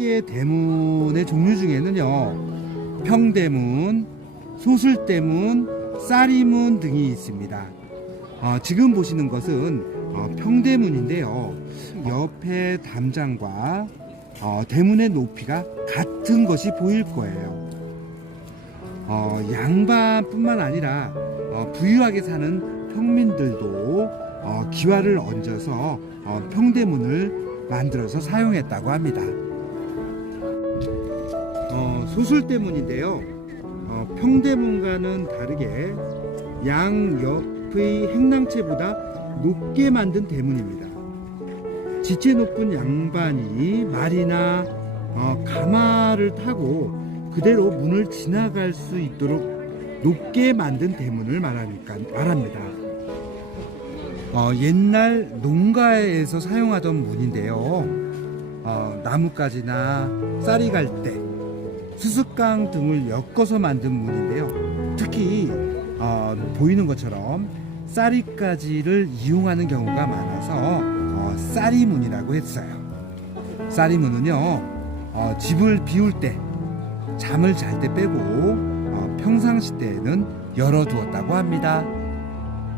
개의 대문의 종류 중에는요 평대문, 소술대문, 쌀이문 등이 있습니다. 어, 지금 보시는 것은 어, 평대문인데요. 옆에 담장과 어, 대문의 높이가 같은 것이 보일 거예요. 어, 양반뿐만 아니라 어, 부유하게 사는 평민들도 어, 기와를 얹어서 어, 평대문을 만들어서 사용했다고 합니다. 어, 소술대문인데요. 어, 평대문과는 다르게 양옆의 행랑채보다 높게 만든 대문입니다. 지체 높은 양반이 말이나 어, 가마를 타고 그대로 문을 지나갈 수 있도록 높게 만든 대문을 말하니까 말합니다. 어, 옛날 농가에서 사용하던 문인데요. 어, 나뭇가지나 쌀이 갈 때, 수습강 등을 엮어서 만든 문인데요. 특히 어, 보이는 것처럼 쌀이가지를 이용하는 경우가 많아서 어, 쌀이문이라고 했어요. 쌀이문은요 어, 집을 비울 때 잠을 잘 때 빼고 어, 평상시 때에는 열어두었다고 합니다.